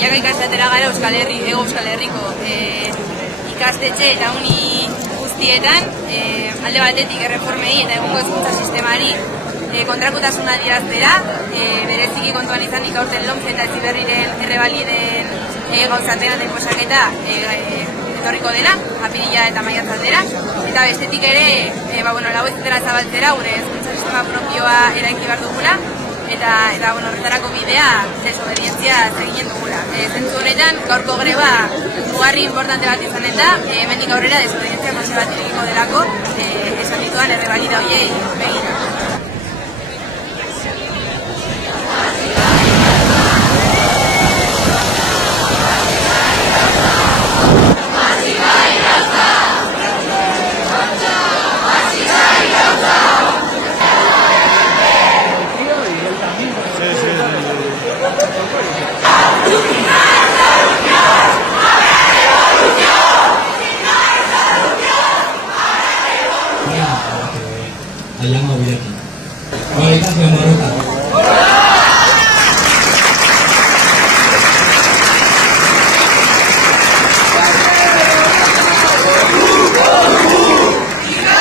milaka ikastetera gara Hego Euskal Herriko ikastetxe eta uni guztietan, alde batetik erreformei eta egungo hezkuntza sistemari kontrakutasuna adieraztera, bereziki kontuan izanik aurten LOMCE eta Heziberriren errebaliden gauzatea den posaketa etorriko dela, apirila eta maiatzaldera, eta bestetik ere, lau ezetera zabaltzera, gure hezkuntza sistema propioa eraiki behar dugula, eta horretarako bidea desobedientzia eginen dugula. Zentzu horretan, gaurko greba mugarri importante bat izanen da, hemendik aurrera desobedientzia konservatirikiko delako, esan dituan errebalida horiei begira. Ayang mau bikin. Kualitas